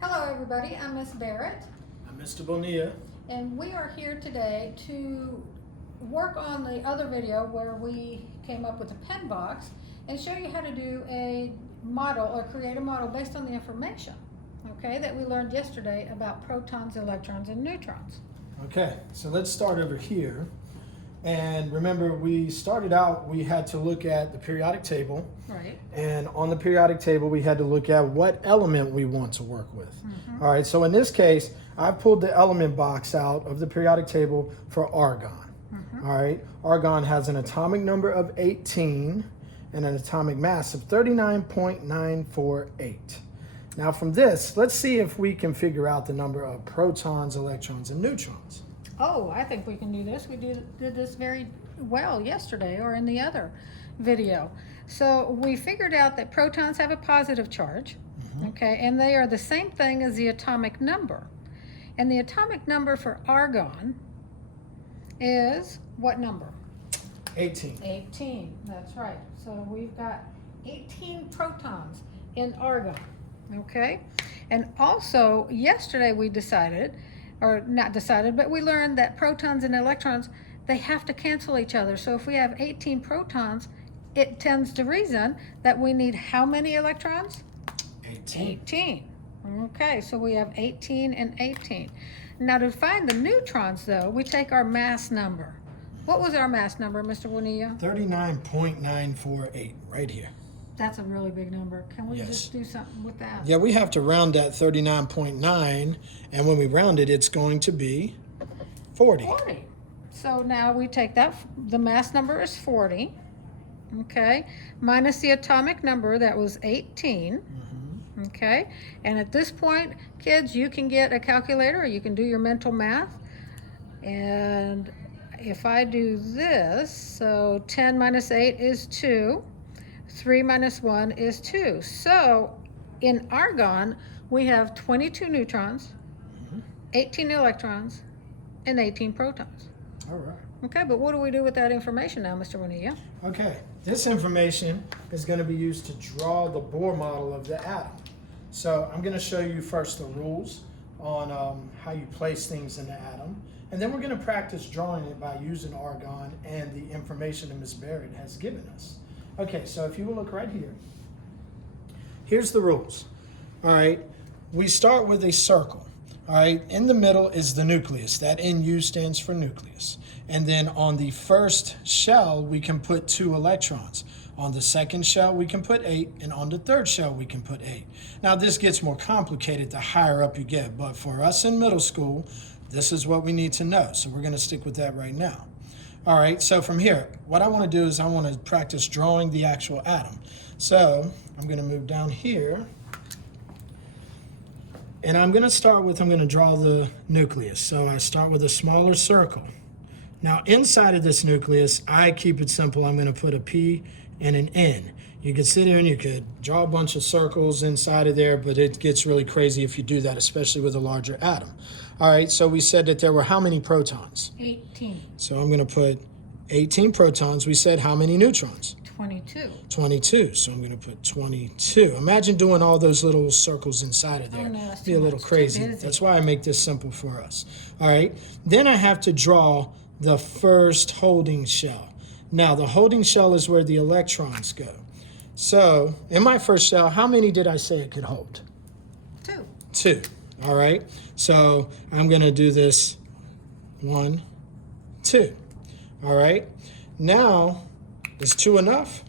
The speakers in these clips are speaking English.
Hello everybody, I'm Miss Barrett, I'm Mr. Bonilla. and we are here today to work on the other video where we came up with a pen box and show you how to do a model or create a model based on the information, okay, that we learned yesterday about protons, electrons, and neutrons. Okay, so let's start over here. And remember, we started out, we had to look at the periodic table. Right. And on the periodic table, we had to look at what element we want to work with. All right, so in this case, I pulled the element box out of the periodic table for argon. All right, argon has an atomic number of 18 and an atomic mass of 39.948. Now from this, let's see if we can figure out the number of protons, electrons, and neutrons. Oh, I think we can do this. We did this very well yesterday or in the other video. So we figured out that protons have a positive charge, okay, and they are the same thing as the atomic number. And the atomic number for argon is what number? 18. 18, that's right. So we've got 18 protons in argon, okay? And also, yesterday we decided, or not decided, but we learned that protons and electrons, they have to cancel each other. So if we have 18 protons, it tends to reason that we need how many electrons? 18. 18. Okay, so we have 18 and 18. Now to find the neutrons though, we take our mass number. What was our mass number, Mr. Bonilla? 39.948, right here. That's a really big number. Can we Yes. just do something with that? Yeah, we have to round that 39.9, and when we round it, it's going to be 40. 40. So now we take that, the mass number is 40, okay, minus the atomic number that was 18, okay, and at this point, kids, you can get a calculator or you can do your mental math, and if I do this, so 10 minus 8 is 2, 3 minus 1 is 2. So in argon, we have 22 neutrons, 18 electrons, and 18 protons. All right. Okay, but what do we do with that information now, Mr. Bonilla? Okay, this information is going to be used to draw the Bohr model of the atom. So I'm going to show you first the rules on how you place things in the atom, and then we're going to practice drawing it by using argon and the information that Ms. Barrett has given us. Okay, so if you will look right here, here's the rules. All right, we start with a circle. All right, in the middle is the nucleus. That NU stands for nucleus. And then on the first shell, we can put 2 electrons. On the second shell, we can put 8, and on the third shell, we can put 8. Now, this gets more complicated the higher up you get, but for us in middle school, this is what we need to know. So we're going to stick with that right now. All right, so from here, what I want to do is I want to practice drawing the actual atom. So I'm going to move down here. And I'm going to draw the nucleus. So I start with a smaller circle. Now inside of this nucleus, I keep it simple. I'm going to put a P and an N. You could sit here and you could draw a bunch of circles inside of there, but it gets really crazy if you do that, especially with a larger atom. All right, so we said that there were how many protons? 18. So I'm going to put 18 protons. We said how many neutrons? 22. 22. So I'm going to put 22. Imagine doing all those little circles inside of there. Oh, no, that's Be a too little much. Too crazy. busy. That's why I make this simple for us. All right. Then I have to draw the first holding shell. Now, the holding shell is where the electrons go. So in my first shell, how many did I say it could hold? 2. 2. All right. So I'm going to do this 1, 2. All right. Now, is 2 enough?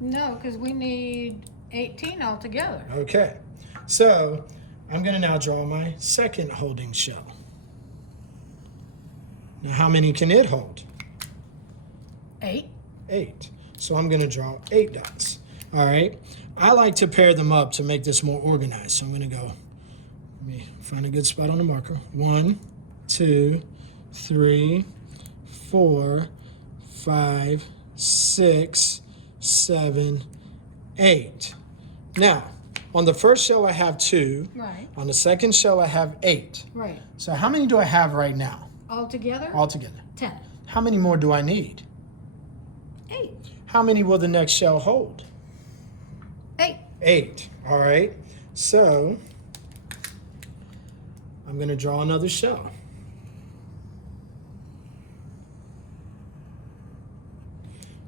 No, because we need 18 altogether. Okay. So I'm going to now draw my second holding shell. Now, how many can it hold? 8. 8. So I'm going to draw 8 dots. All right. I like to pair them up to make this more organized. So I'm going to go, let me find a good spot on the marker. 1, 2, 3, 4, 5, 6, 7, 8. Now, on the first shell I have 2. Right. On the second shell I have 8. Right. So how many do I have right now? Altogether? Altogether. 10. How many more do I need? 8. How many will the next shell hold? 8. 8. All right. So I'm going to draw another shell.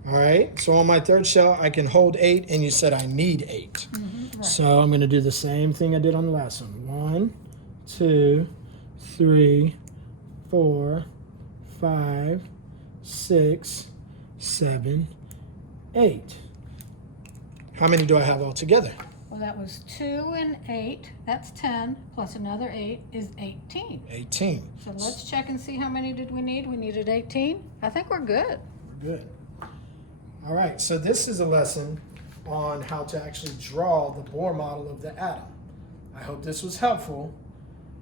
All right, so on my third shell, I can hold 8, and you said I need 8. Right. So I'm going to do the same thing I did on the last one. 1, 2, 3, 4, 5, 6, 7, 8. How many do I have altogether? Well, that was 2 and 8. That's 10. Plus another 8 is 18. 18. So let's check and see how many did we need. We needed 18. I think we're good. We're good. All right, so this is a lesson on how to actually draw the Bohr model of the atom. I hope this was helpful.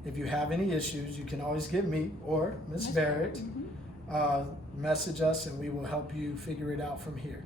If you have any issues, you can always give me or Ms. Barrett, message us, and we will help you figure it out from here.